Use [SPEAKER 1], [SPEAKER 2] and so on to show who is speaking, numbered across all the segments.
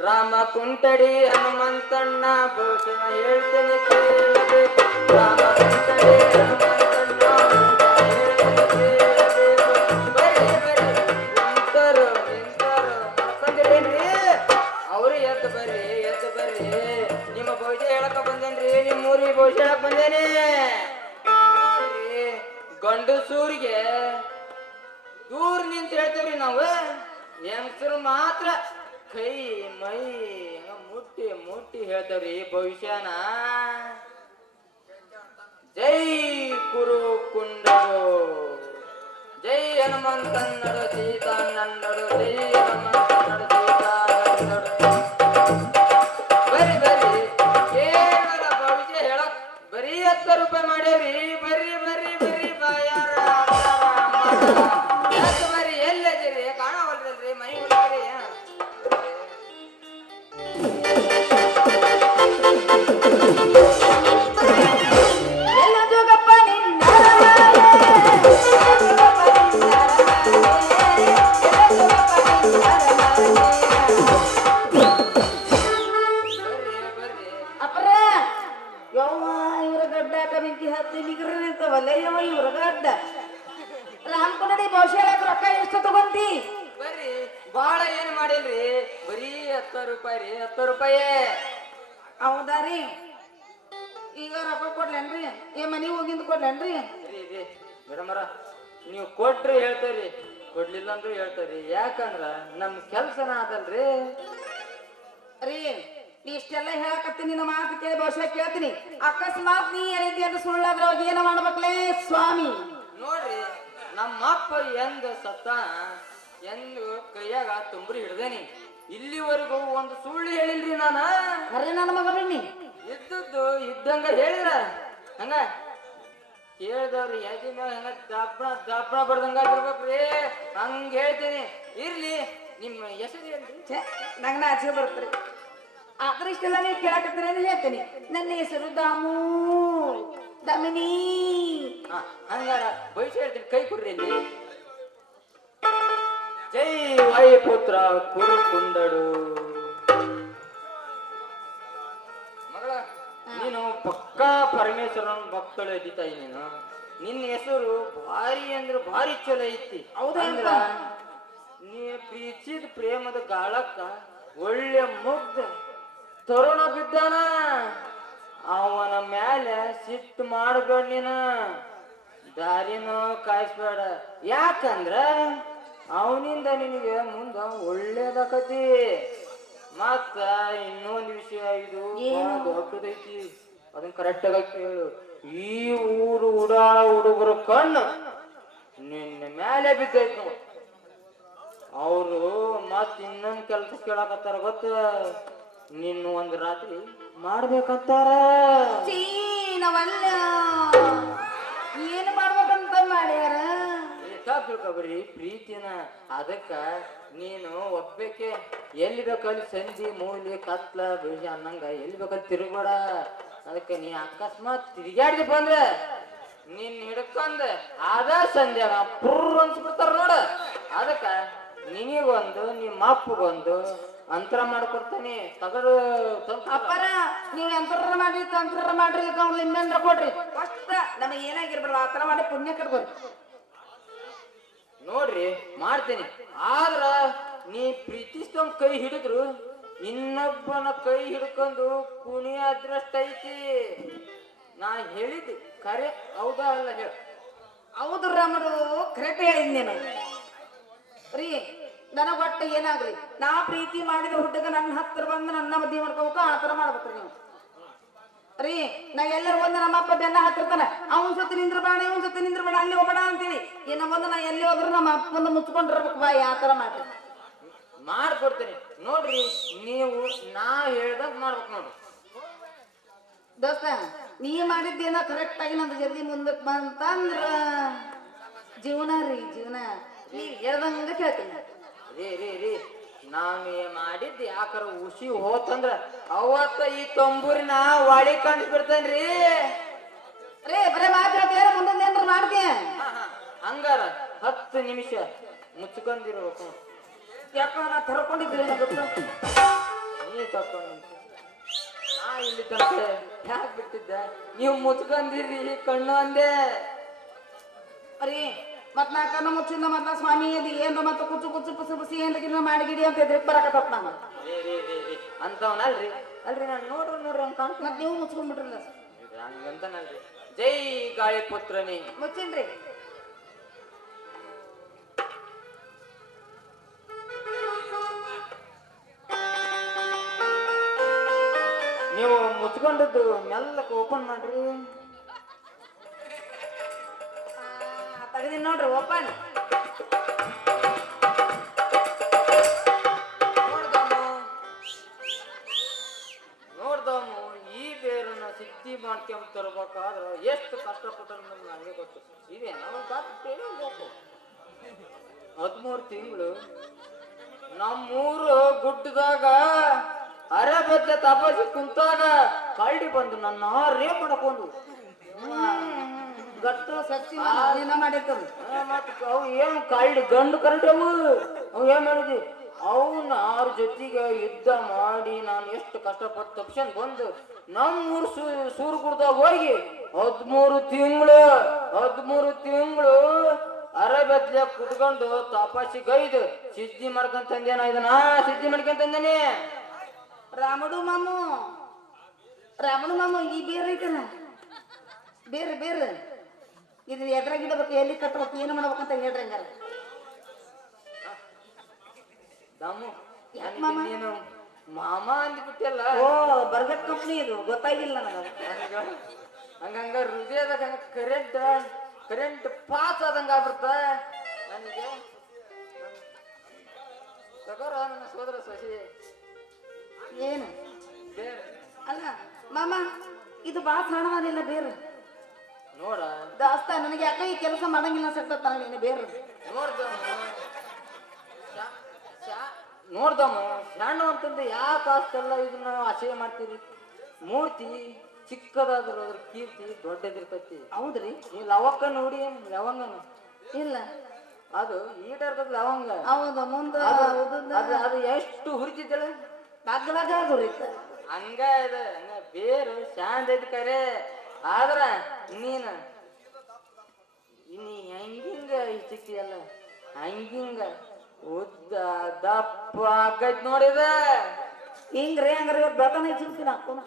[SPEAKER 1] ರಾಮ ಕುಂಟಡಿ ಹನುಮಂತಣ್ಣ ಭೋಜನ ಹೇಳ್ತೇನೆ ಕೇಳಬೇಕು ರಾಮ ಕುಂಟಡಿ ಹನುಮಂತಣ್ಣ ಅವ್ರು ಎದ್ದು ಬರ್ರಿ ಎದ್ದು ಬರ್ರಿ ನಿಮ್ಮ ಭವಿಷ್ಯ ಹೇಳಕ ಬಂದೇನ್ರಿ ನಿಮ್ಮ ಊರಿಗೆ ಭವಿಷ್ಯ ಹೇಳಕ್ ಬಂದೇನಿ ಗಂಡಸೂರಿಗೆ ದೂರ ನಿಂತ ಹೇಳ್ತೇವ್ರಿ ನಾವು ಹೆಂಗಸರು ಮಾತ್ರ ಕೈ, ಮೈ, ಮುಟ್ಟಿ ಮುಟ್ಟಿ ಹೇಳ್ತೇವ್ರಿ ಭವಿಷ್ಯನ. ಜೈ ಕುರು ಕುಂಡರು. ಜೈ ಹನುಮಂತನ್ನಡು ಸೀತಾನಂದರು. ಜೈ ಹನುಮಂತನ್ನಡು ಸೀತಾನಂದರು. ಬರಿ ಬರ್ರಿ ಕೇವಲ ಭವಿಷ್ಯ ಹೇಳಕ್ ಬರೀ ಹತ್ತು ರೂಪಾಯಿ ಮಾಡೇವ್ರಿ ಬರ್ರಿ ಬರ್ರಿ ಬರ್ರಿ ಬಾಯಾರ.
[SPEAKER 2] ಬೆಂಕಿ ಹತ್ತಿ ನಿಗ್ರ ನಿಂತವಲ್ಲ ಯವ್ವ ಇವ್ರ ಅಡ್ಡ ಬಹುಶಃ ರೊಕ್ಕ ಎಷ್ಟು ತಗೊಂತಿ?
[SPEAKER 1] ಬರ್ರಿ ಬಾಳ ಏನ್ ಮಾಡಿಲ್ರಿ? ಬರೀ ಹತ್ತು ರೂಪಾಯಿ ರೀ ಹತ್ತು ರೂಪಾಯಿ.
[SPEAKER 2] ಹೌದಾರಿ ಈಗ ರೊಕ್ಕ ಕೊಡ್ಲೇನ್ರಿ? ಏ ಮನೆಗೆ ಹೋಗಿಂದ ಕೊಡ್ಲೇನ್ರಿ?
[SPEAKER 1] ರೀ ರೀ. ಮೇಡಮರ ನೀವು ಕೊಟ್ರಿ ಹೇಳ್ತೇರಿ ಕೊಡ್ಲಿಲ್ಲ ಅಂದ್ರೂ ಹೇಳ್ತೇರಿ. ಯಾಕಂದ್ರ ನಮ್ ಕೆಲ್ಸನ ಅದಲ್ರಿ.
[SPEAKER 2] ರೀ ನೀ ಇಷ್ಟೆಲ್ಲ ಹೇಳಕತ್ತೀನಿ ನಿನ್ನ ಮಾತು ಕೇಳಿ ಬಹುಶಃ ಕೇಳ್ತೀನಿ. ಅಕಸ್ಮಾತ್ ನೀ ಹೇಳಿದ್ದಿ ಅಂತ ಸುಳ್ಳಾದ್ರೆ ಅವಾಗ ಏನ ಮಾಡ್ಬೇಕಲೇ? ಸ್ವಾಮಿ.
[SPEAKER 1] ನೋಡ್ರಿ ನಮ್ಮಪ್ಪ ಎಂದ ಸತ್ತ ಎಂದು ಕೈಯಾಗ ತುಂಬ್ರಿ ಹಿಡ್ದೇನಿ. ಇಲ್ಲಿವರೆಗೂ ಒಂದು ಸುಳ್ಳು ಹೇಳಿಲ್ರಿ ನಾನ.
[SPEAKER 2] ಅರೆ ನನ್ನ ಮಗ ಬನ್ನಿ.
[SPEAKER 1] ಇದ್ದದ್ದು ಇದ್ದಂಗ ಹೇಳಿದ್ರ ಹಂಗ? ಕೇಳ್ದವ್ರಿ ಯಾಕೆ ಮೇಲೆ ಹಂಗ ದಪ್ಪಣ ದಪ್ಪಣ ಬಡ್ದಂಗ ಬರ್ಬೇಕ್ರಿ ಹಂಗ ಹೇಳ್ತೀನಿ. ಇರ್ಲಿ ನಿಮ್ಮ ಹೆಸರು ಏನ್ರಿ?
[SPEAKER 2] ನಂಗೆ ನಾಚಿಕೆ ಬರ್ತರಿ. ಆದ್ರೆ ಇಷ್ಟೆಲ್ಲ ನೀವು ಕೇಳಕತ್ತೀರಿ ಅಂತ ಹೇಳ್ತೀನಿ. ನನ್ನ ಹೆಸರು ದಾಮು. ದಮಿನಿ.
[SPEAKER 1] ಹಂಗಾರ ಭವಿಷ್ಯ ಹೇಳ್ತೀನಿ. ಕೈ ಕೊಡ್ರಿ ಇಲ್ಲಿ. ಜೈ ವಾಯುಪುತ್ರ ಕುರು ಕುಂದಡು ಮಗಳ ನೀನು ಪಕ್ಕಾ ಪರಮೇಶ್ವರನ ಭಕ್ತಳು ಎದ್ದಿತಾಯಿ ನೀನು. ನಿನ್ನ ಹೆಸರು ಭಾರಿ ಅಂದ್ರೆ ಭಾರಿ ಚಲೋ ಐತಿ.
[SPEAKER 2] ಹೌದಂದ್ರ
[SPEAKER 1] ನೀ ಪ್ರೀತಿದ ಪ್ರೇಮದ ಗಾಳಕ್ಕ ಒಳ್ಳೆ ಮುಗ್ಧ. ತರುಣ ಬಿದ್ದಾನ ಅವನ ಮ್ಯಾಲೆ ಸಿಟ್ಟು ಮಾಡಬೇಡ ನೀನು. ದಾರಿನೂ ಕಾಯಿಸ್ಬೇಡ. ಯಾಕಂದ್ರ ಅವನಿಂದ ನಿನಗೆ ಮುಂದ ಒಳ್ಳೇದಾಕತಿ. ಮತ್ತ ಇನ್ನೊಂದು ವಿಷಯ ಇದು ದೊಡ್ಡದೈತಿ. ಅದನ್ನ ಕರೆಕ್ಟ್ ಆಗಿ ಕೇಳು ಈ ಊರು ಉಡಾಳ ಹುಡುಗರು ಕಣ್ಣು ನಿನ್ನ ಮೇಲೆ ಬಿದ್ದೈತಿ ನೋಡು. ಅವರು ಮತ್ ಇನ್ನೊಂದ್ ಕೆಲಸ ಕೇಳಕತ್ತಾರ ಗೊತ್ತ? ನಿನ್ನ ಒಂದು ರಾತ್ರಿ ಮಾಡ್ಬೇಕಂತಾರ?
[SPEAKER 2] ಏನು ಮಾಡ್ಬೇಕಂತ ಮಾಡ್ಯಾರ?
[SPEAKER 1] ತಪ್ಪು ತಿಳ್ಕೊಬೇಡ್ರಿ ಪ್ರೀತಿನ. ಅದಕ್ಕ ನೀನು ಒಪ್ಪಕ್ಕೆ ಎಲ್ಲಿ ಬೇಕಲ್ಲಿ ಸಂಧಿ ಮೂಲಿ ಕತ್ಲ ಬೀಜ ಅನ್ನಂಗ ಎಲ್ಲಿ ಬೇಕಲ್ಲಿ ತಿರುಗಬೇಡ. ಅದಕ್ಕೆ ನೀ ಅಕಸ್ಮಾತ್ ತಿರುಗಾಡ್ದಿ ಬಂದ್ರೆ ನಿನ್ ಹಿಡ್ಕೊಂಡ್ ಅದ ಸಂಧ್ಯಾಗ ಪುರ್ ಅನ್ಸ್ಬಿಡ್ತಾರ ನೋಡ. ಅದಕ್ಕ ನಿನಗೊಂದು ನಿಮ್ಮ ಅಪ್ಪಗೊಂದು ಅಂತರ ಮಾಡ್ಕೊಡ್ತೇನೆ. ತಗಡು
[SPEAKER 2] ಅಪ್ಪರ ನೀವು ಯಂತ್ರ ಮಾಡಿ ತಂತ್ರ ಮಾಡ್ರಿ ಅವ್ರು ಕೊಡ್ರಿ. ಅಷ್ಟ ನಮಗೆ ಏನಾಗಿರ್ಬಾರ್ದು ಆ ಥರ ಮಾಡಿ ಪುಣ್ಯ ಕಟ್ಬೋದು.
[SPEAKER 1] ನೋಡ್ರಿ ಮಾಡ್ತೇನೆ. ಆದ್ರ ನೀ ಪ್ರೀತಿಸ್ತವ್ ಕೈ ಹಿಡಿದ್ರು ಇನ್ನೊಬ್ಬನ ಕೈ ಹಿಡ್ಕೊಂಡು ಕುಣಿ ಅದೃಷ್ಟ ಐತಿ. ನಾ ಹೇಳಿದ್ದು ಕರೆ ಹೌದಾ ಅಲ್ಲ ಹೇಳ.
[SPEAKER 2] ಹೌದು ರಾಮರು ಕರೆಕ್ಟ್ ಹೇಳಿದ್ ನೀನು. ರೀ ನನಗ್ ಒಟ್ಟು ಏನಾಗ್ಲಿ? ನಾ ಪ್ರೀತಿ ಮಾಡಿದ ಹುಡುಗ ನನ್ನ ಹತ್ತಿರ ಬಂದು ನನ್ನ ಮದ್ವೆ ಮಾಡ್ಕೋಬೇಕು ಆ ಥರ ಮಾಡ್ಬೇಕ್ರಿ ನೀವು. ರೀ ನಾ ಎಲ್ಲರೂ ಒಂದು ನಮ್ಮ ಅಪ್ಪ ಬೆನ್ನ ಹತ್ತಿರ್ತಾನೆ. ಅವನ್ ಸತಿ ನಿಂದ್ರ ಬೇಡ ಇವನ್ ಸತಿ ನಿಂದ್ರ ಬೇಡ ಅಲ್ಲಿ ಹೋಗ್ಬೇಡ ಅಂತೇಳಿ. ಇನ್ನ ಬಂದು ನಾ ಎಲ್ಲಿ ಹೋದ್ರು ನಮ್ಮ ಅಪ್ಪಂದು ಮುಚ್ಕೊಂಡಿರ್ಬೇಕು ಬಾ ಆ ಥರ ಮಾಡ್ರಿ.
[SPEAKER 1] ಮಾಡ್ಕೊಡ್ತೀನಿ. ನೋಡ್ರಿ ನೀವು ನಾ ಹೇಳ್ದಂಗ್ ಮಾಡ್ಬೇಕು ನೋಡ್ರಿ.
[SPEAKER 2] ದೋಸ್ತ ನೀ ಮಾಡಿದ್ದೇನ ಕರೆಕ್ಟ್ ಆಗಿ ನಂದು ಜಲ್ದಿ ಮುಂದಕ್ಕೆ ಬಂತಂದ್ರ ಜೀವನ ರೀ ಜೀವನ. ನೀ ಹೇಳ್ದಂಗ ಕೇಳ್ತೀನಿ.
[SPEAKER 1] ರೀ ರೀ ರೀ. ನಾವು ಮಾಡಿದ್ದು ಯಾಕಾರ ಉಸಿ ಹೋತಂದ್ರ ಅವತ್ತ ಈ ತಂಬೂರಿನ ವಾಡಿ ಕಂಡು ಬಿಡ್ತೇನ್ರಿ
[SPEAKER 2] ರೇ. ಬರೇ ಮಾತಾಡ್ತೀರ ಮುಂದೆ ಏನಾರ ಮಾಡ್ತೀಯ
[SPEAKER 1] ಹಾ, ಹಾ. ಹಂಗಾರ ಹತ್ತು ನಿಮಿಷ ಮುಚ್ಕೊಂಡಿರ್ಬೇಕು.
[SPEAKER 2] ಯಾಕಂದ್ರೆ ನಾ ತರ್ಕೊಂಡಿದ್ರೆ
[SPEAKER 1] ನೀ ನಾ ಇಲ್ಲಿ ತನಕ ಯಾಕೆ ಬಿಟ್ಟಿದ್ದೆ? ನೀವು ಮುಚ್ಕೊಂಡಿರಿ ಕಣ್ಣು ಅಂದೆ.
[SPEAKER 2] ಅರಿ ಮತ್ ನಾ ಕಣ್ಣ ಮುಚ್ಚಿಂದ ಮತ್ತ ಸ್ವಾಮಿ ಅದು ಏನ್ರ ಮತ್ತ ಕುಚ್ಚು ಕುಚ್ಚು ಪುಸಿ ಪುಸಿ ಏನ್ರ ಲಗಿನ ಮಾಡಿಗಿಡಿ ಅಂತ ಎದ್ರಿಗೆ ಬರಕತ್ತ
[SPEAKER 1] ರೇ ಅಂತವನಲ್ರಿ ಅಲ್ರಿ? ನಾನು ನೋಡ್ರಿ ನೋಡ್ರಿ ಅಂತ ಕಾಣ್ತ
[SPEAKER 2] ಮತ್ ನೀವು ಮುಚ್ಕೊಂಡ್ಬಿಟ್ರಲ್ಲ.
[SPEAKER 1] ಹಂಗಂತನಲ್ರಿ. ಜೈ ಗಾಳಿ ಪುತ್ರನೇ
[SPEAKER 2] ಮುಚ್ಚಿನ್ರಿ.
[SPEAKER 1] ನೀವು ಮುಚ್ಕೊಂಡದ್ದು ಮೆಲ್ಲಕ್ಕೆ ಓಪನ್ ಮಾಡ್ರಿ.
[SPEAKER 2] ತೆಗೆದಿನ್ ನೋಡ್ರಿ, ಓಪನ್.
[SPEAKER 1] ನೋಡ್ದಮ್ಮ ಈ ಬೇರನ್ನ ಸಿದ್ಧಿ ಮಾಡ್ಕೊಂಡ್ ತರ್ಬೇಕಾದ್ರ ಎಷ್ಟು ಕಷ್ಟಪಟ್ಟ ನಮ್ಗೆ ನನಗೆ ಗೊತ್ತು. ಇದೆ ಗೊತ್ತು. ಹದಿಮೂರು ತಿಂಗಳು, ನಮ್ಮೂರು ಗುಡ್ಡದಾಗ ಅರೆ ಬದ್ದೆ ತಪಾಸಿ ಕುಂತಾಗ ಕಳ್ಳಿ ಬಂದು ನನ್ನ ರೇ ಮಾಡಕೊಂಡು
[SPEAKER 2] ಗಟ್ಟು ಸಚ್ಚಿ ಏನ ಮಾಡಿರ್ತದ.
[SPEAKER 1] ಮತ್ತೆ ಅವು ಏನು ಕಳ್ಳಿ ಗಂಡು ಕರಡವು ಅವು ಏನು ಮಾಡಿದ್ವಿ ಅವನ್ನ ಅವ್ರ ಜೊತೆಗೆ ಯುದ್ಧ ಮಾಡಿ ನಾನು ಎಷ್ಟು ಕಷ್ಟಪಟ್ಟು ತಕ್ಷಣ ಬಂದು ನಮ್ಮೂರು ಸೂ ಸೂರುಗುಡ್ದಾಗ ಹೋಗಿ ಹದ್ಮೂರು ತಿಂಗಳು ಹದ್ಮೂರು ತಿಂಗಳು ಅರೆಬೆದ್ಲೆ ಕುಟ್ಕೊಂಡು ತಪಾಸಿ ಗೈದು ಸಿದ್ಧಿ ಮಾಡ್ಕೊಂತಂದೇನ ಇದನ್ನ. ಸಿದ್ಧಿ ಮಾಡ್ಕೊಂತಂದೇನೆ
[SPEAKER 2] ರಾಮಡು ಮಾಮು. ರಾಮಡು ಮಾಮು ಈ ಬೇರೆ ಐತಲ್ಲ? ಬೇರೆ ಬೇರೆ. ಇದು ಎದ್ರಾಗ ಇಡಬೇಕು ಎಲ್ಲಿ ಕಟ್ಟಬೇಕು ಏನು ಮಾಡ್ಬೇಕಂತ ಹೇಳ್ರಿ ಹಂಗಾರ
[SPEAKER 1] ದಮ್ಮು
[SPEAKER 2] ಯಾಕ್ ಮಾಮ?
[SPEAKER 1] ನೀನು ಮಾಮ ಅಂದ್ಬಿಟ್ಟಿಲ್ಲ.
[SPEAKER 2] ಓ ಬರ್ಗಟ್ ಕಂಪ್ನಿ ಇದು ಗೊತ್ತಾಗಿಲ್ಲ ನನಗೆ
[SPEAKER 1] ಹಂಗ ಹಂಗಂಗ ಹೃದಯದಾಗ ಕರೆಂಟ್ ಕರೆಂಟ್ ಪಾಸ್ ಆದಂಗ ಆಗ್ಬಿಡ್ತ. ನನಗೆ ತಗೋರ ನನ್ನ ಸೋದರ ಸಸಿ.
[SPEAKER 2] ಏನು?
[SPEAKER 1] ಬೇರೆ.
[SPEAKER 2] ಅಲ್ಲ ಮಾಮ ಇದು ಬಾ ಸಣ್ಣದಾನಿಲ್ಲ ಬೇರೆ.
[SPEAKER 1] ನೋಡ.
[SPEAKER 2] ದಾಸ್ತ ನನಗೆ ಯಾಕ ಈ ಕೆಲಸ ಮಾಡಂಗಿಲ್ಲ ಸಕ್ತ ನೀನು ಬೇರೆ
[SPEAKER 1] ಶಾ- ನೋಡ್ದಮ್ಮ ಶಾಣು ಅಂತಂದ್ರೆ ಯಾಕೆ ಅಷ್ಟೆಲ್ಲ ಇದನ್ನ ಆಶಯ ಮಾಡ್ತೀರಿ? ಮೂರ್ತಿ ಚಿಕ್ಕದಾದ್ರೂ ಅದ್ರ ಕೀರ್ತಿ ದೊಡ್ಡದಿರ್ತೈತಿ.
[SPEAKER 2] ಹೌದ್ರಿ.
[SPEAKER 1] ನೀ ಲವಕ್ಕ ನೋಡಿ ಲವಂಗನ
[SPEAKER 2] ಇಲ್ಲ.
[SPEAKER 1] ಅದು ಈಟರ್ದ ಲವಂಗ.
[SPEAKER 2] ಹೌದು ಮುಂದ
[SPEAKER 1] ಅದು ಎಷ್ಟು ಹುರಿತಿದ್ದಳ
[SPEAKER 2] ಗುರಿತ
[SPEAKER 1] ಹಂಗ ಇದೆ ಹಂಗ ಬೇರು ಶಾಂತ ಕರೆ ಆದ್ರ ನೀನ ನೀ ಹೆಂಗಿಂಗ ಚಿಕ್ತಿಯಲ್ಲ ಹಂಗಿಂಗ ಉದ್ದ ದಪ್ಪ ಆಕೈತ್ ನೋಡಿದ
[SPEAKER 2] ಹಿಂಗ್ರಿ ಹಂಗ್ರಿ ಬದನ ಬೆಳತನ ಹೆಚ್ಚಿರ್ತೀನಿ ಹಾಕೋಣ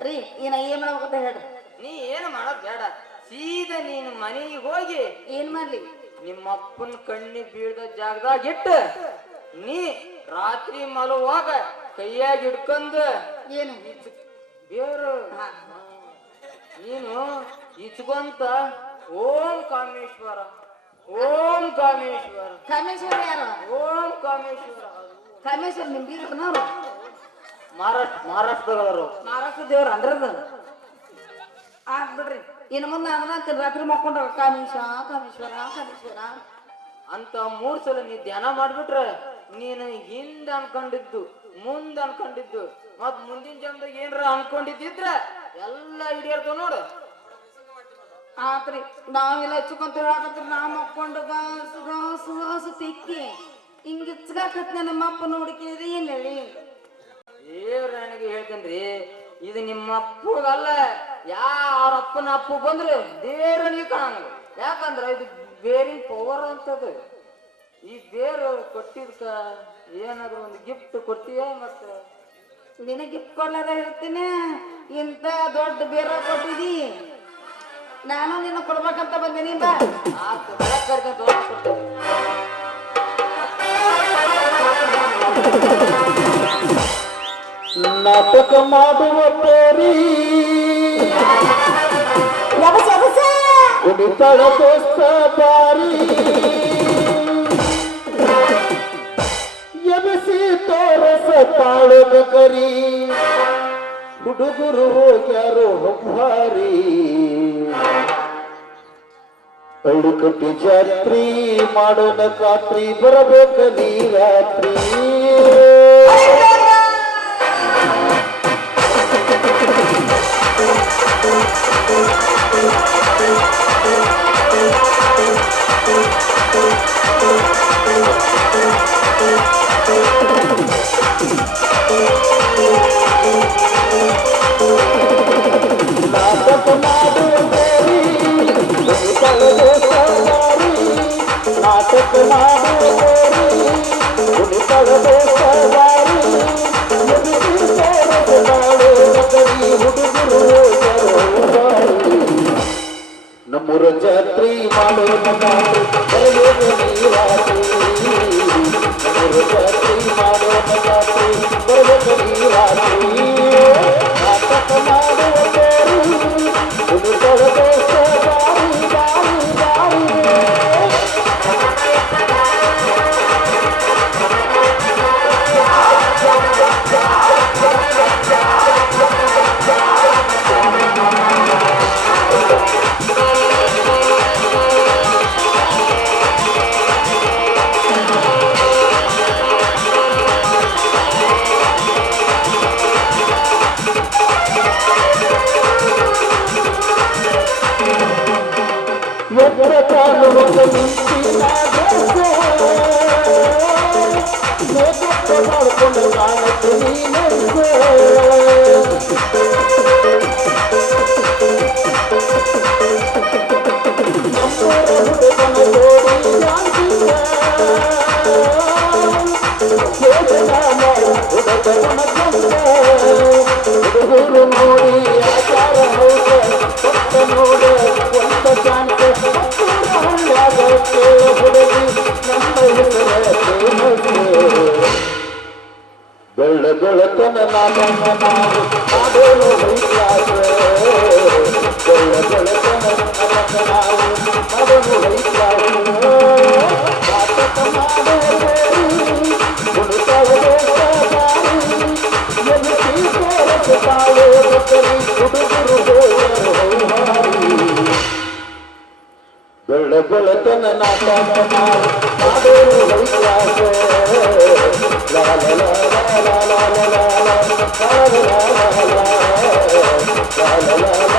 [SPEAKER 2] ರೀ ಏನ ಏನ್ ಮಾಡ್ಬೇಕಂತ ಹೇಳ್ರಿ.
[SPEAKER 1] ನೀ ಏನು ಮಾಡೋದ್ ಬೇಡ ಸೀದಾ ನೀನು ಮನೆಗೆ ಹೋಗಿ
[SPEAKER 2] ಏನ್ ಮಾಡ್ಲಿ?
[SPEAKER 1] ನಿಮ್ಮ ಅಪ್ಪನ ಕಣ್ಣಿ ಬೀಳದ ಜಾಗದಾಗ ಇಟ್ಟು ನೀ ರಾತ್ರಿ ಮಲುವಾಗ ಕೈಯಾಗಿ ಹಿಡ್ಕೊಂಡು
[SPEAKER 2] ಏನು?
[SPEAKER 1] ಬೇರು. ಬೇರು ನೀನು ಇಚ್ಕೊಂತ ಓಂ ಕಾಮೇಶ್ವರ ಓಂ ಕಾಮೇಶ್ವರ.
[SPEAKER 2] ಕಾಮೇಶ್ವರ ಯಾರು?
[SPEAKER 1] ಓಂ ಕಾಮೇಶ್ವರ.
[SPEAKER 2] ಕಾಮೇಶ್ವರ ನಿಮ್ ಬೀಗನವ್ರು
[SPEAKER 1] ಮಹಾರಾಷ್ಟ್ರ ಮಹಾರಾಷ್ಟ್ರದವರು.
[SPEAKER 2] ಮಹಾರಾಷ್ಟ್ರ ದೇವ್ರ ಅಂದ್ರೆ ಆಗ್ಬಿಡ್ರಿ ಇನ್ನು ಮುಂದೆ ಅದನ್ನ ರಾತ್ರಿ ಮಕ್ಕೊಂಡ್ರ ಕಾಮೇಶ ಕಾಮೇಶ್ವರ ಕಾಮೇಶ್ವರ.
[SPEAKER 1] ಅಂತ ಮೂರ್ ಸಲ ನೀ ಧ್ಯಾನ ಮಾಡ್ಬಿಟ್ರೆ ನೀನು ಹಿಂದೆ ಅನ್ಕೊಂಡಿದ್ದು ಮುಂದೆ ಅನ್ಕೊಂಡಿದ್ದು. ಮತ್ ಮುಂದಿನ ಜನ್ಮದಾಗ ಏನ್ರ ಅನ್ಕೊಂಡಿದ್ದಿದ್ರ ಎಲ್ಲ ಹಿಡಿಯರ್ತಾವ ನೋಡು.
[SPEAKER 2] ಆತ್ರಿ ನಾವೆಲ್ಲ ಹಚ್ಕೊಂತ ಹೇಳಕತ್ರಿ ನಾ ಮಕ್ಕೊಂಡು ಗಾಸು ಗಾಸು ಗಾಸು ತಿಕ್ಕಿ ಹಿಂಗ ಇಚ್ಕಾಕತ್ನ ನಮ್ಮ ಅಪ್ಪ ನೋಡ್ಕಿದ್ರಿ ಏನ್ ಹೇಳಿ?
[SPEAKER 1] ದೇವ್ರ ನನಗೆ ಹೇಳ್ತೇನ್ರಿ ಇದು ನಿಮ್ಮ ಅಪ್ಪಗಲ್ಲ ಯಾರ ಅಪ್ಪನ ಅಪ್ಪು ಬಂದ್ರೆ ದೇವ್ರನಿಗೆ ಕಾಣಂಗ ಯಾಕಂದ್ರೆ ಇದು ಬೇರಿನ ಪವರ್ ಅಂತದು. ಈ ಬೇರು ಕೊಟ್ಟಿದ್ಕ ಏನಾದ್ರು ಒಂದು ಗಿಫ್ಟ್ ಕೊಡ್ತೀಯ ಮತ್ತೆ?
[SPEAKER 2] ನಿನಗೆ ಗಿಫ್ಟ್ ಕೊಡ್ಲಾರ ಹೇಳ್ತೀನಿ. ಇಂಥ ದೊಡ್ಡ ಬೇರ ಕೊಟ್ಟಿದಿ. ನಾನು ನಿನ್ನ ಕೊಡ್ಬೇಕಂತ ಬಂದೀನಿ ಬಾ.
[SPEAKER 3] ನಾಟಕ ಮಾಡುವ ತೋರಿ ಉಡಿತಳ ದೋಸ್ತ ಬಾರಿ ಎಬಸಿ ತೋರಸ ತಾಳದ ಕರಿ ಹುಡುಗರು ಹೋಗ್ಯಾರೋ ಹೊಂಬಾರಿ ಅಳ್ಳುಕಟ್ಟಿ ಜಾತ್ರಿ ಮಾಡೋಣ ಖಾತ್ರಿ ಬರಬೇಕ ನೀ ರಾತ್ರಿ ನಾಟಕ ಮಾಡುವ ನಮ್ಮೂರ ಜಾತ್ರಿ ಮಾಡೋಣ ಜಾತ್ರಿ ಬರಬೇಕು
[SPEAKER 1] la la la la